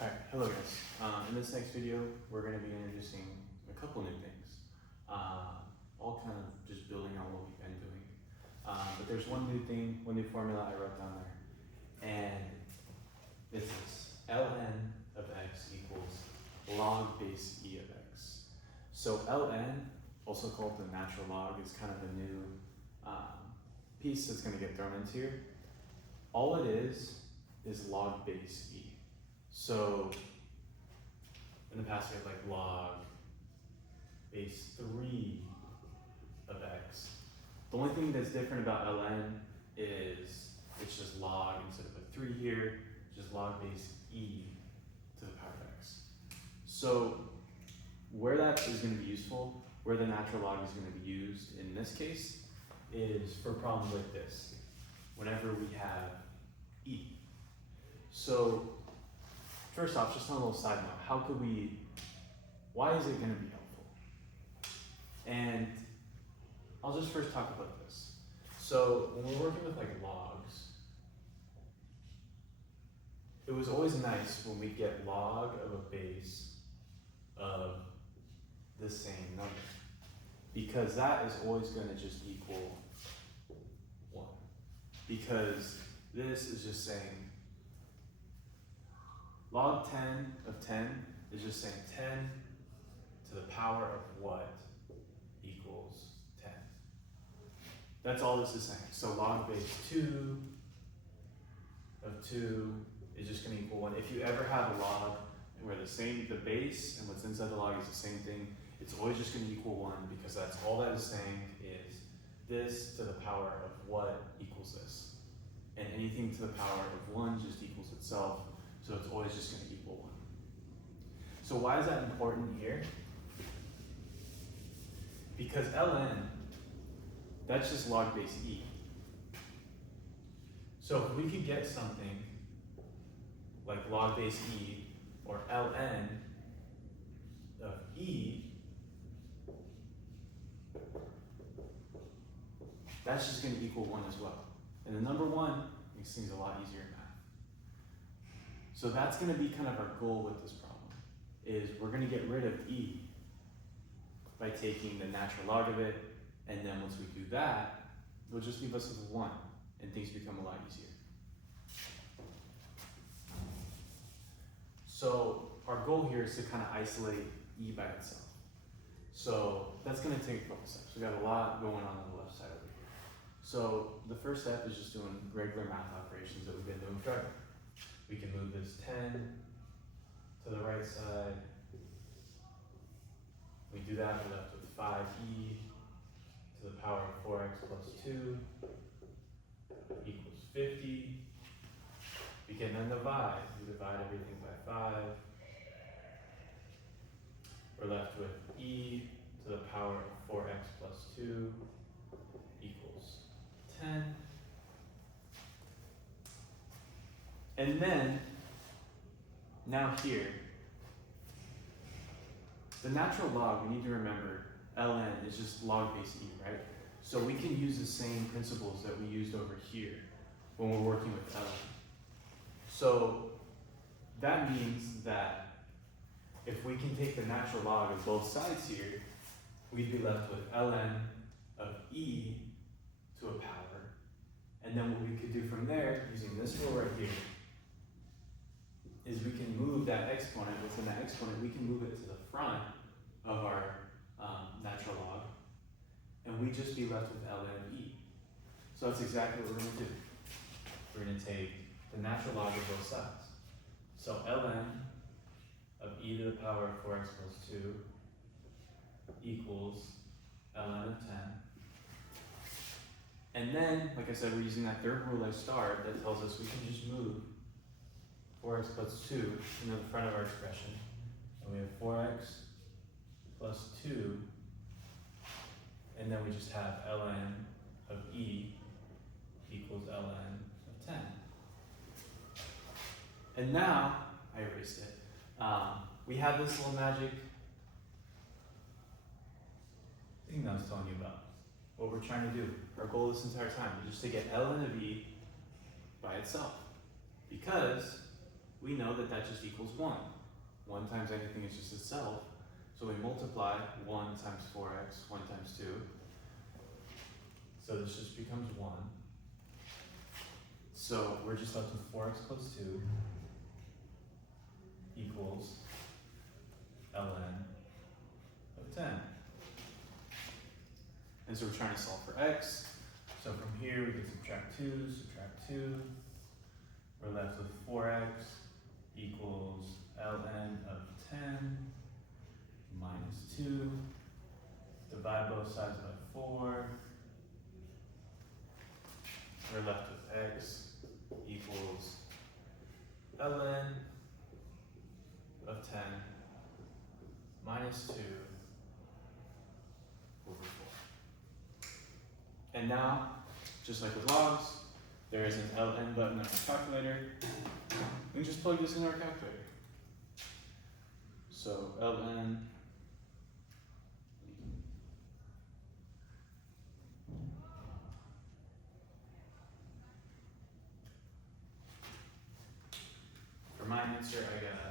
Alright, hello guys. In this next video, we're going to be introducing a couple new things. All kind of just building on what we've been doing. But there's one new thing, one new formula I wrote down there. And it's this. ln of x equals log base e of x. So ln, also called the natural log, is kind of the new piece that's going to get thrown into here. All it is log base e. So in the past we had like log base 3 of x. The only thing that's different about ln is it's just log instead of a 3 here, just log base e to the power of x. So where that is going to be useful, where the natural log is going to be used in this case, is for problems like this, whenever we have e. So first off, just on a little side note, why is it going to be helpful? And I'll just first talk about this. So when we're working with like logs, it was always nice when we get log of a base of the same number, because that is always going to just equal 1. Because this is just saying log 10 of 10 is just saying 10 to the power of what equals 10. That's all this is saying. So log base 2 of 2 is just going to equal 1. If you ever have a log where the base and what's inside the log is the same thing, it's always just going to equal 1, because that's all that is saying is this to the power of what equals this. And anything to the power of 1 just equals itself. So it's always just going to equal 1. So why is that important here? Because ln, that's just log base e. So if we could get something like log base e, or ln of e, that's just going to equal 1 as well. And the number 1 makes things a lot easier in math. So that's going to be kind of our goal with this problem, is we're going to get rid of e by taking the natural log of it, and then once we do that, it'll just leave us with 1, and things become a lot easier. So our goal here is to kind of isolate e by itself. So that's going to take a couple steps. We got a lot going on the left side over here. So the first step is just doing regular math operations that we've been doing forever. We can move this 10 to the right side. We do that, we're left with 5e to the power of 4x plus 2 equals 50. We can then divide. We divide everything by 5. We're left with e to the power of 4x plus 2 equals 10. And then, now here, the natural log, we need to remember, ln is just log base e, right? So we can use the same principles that we used over here when we're working with ln. So that means that if we can take the natural log of both sides here, we'd be left with ln of e to a power. And then what we could do from there, using this rule right here, is we can move that exponent, within that exponent, we can move it to the front of our natural log, and we just be left with ln of e. So that's exactly what we're going to do. We're going to take the natural log of both sides. So ln of e to the power of 4x plus 2 equals ln of 10. And then, like I said, we're using that third rule I started that tells us we can just move 4x plus 2 into the front of our expression. And we have 4x plus 2, and then we just have ln of e equals ln of 10. And now, I erased it, we have this little magic thing that I was telling you about. What we're trying to do, our goal this entire time, is just to get ln of e by itself. Because we we know that that just equals 1. 1 times anything is just itself. So we multiply 1 times 4x, 1 times 2. So this just becomes 1. So we're just left with 4x plus 2 equals ln of 10. And so we're trying to solve for x. So from here we can subtract 2. We're left with 4x equals ln of 10 minus 2. Divide both sides by 4. We're left with x equals ln of 10 minus 2 over 4. And now, just like with logs, there is an ln button on our calculator. We can just plug this in our calculator. So ln for my answer, I got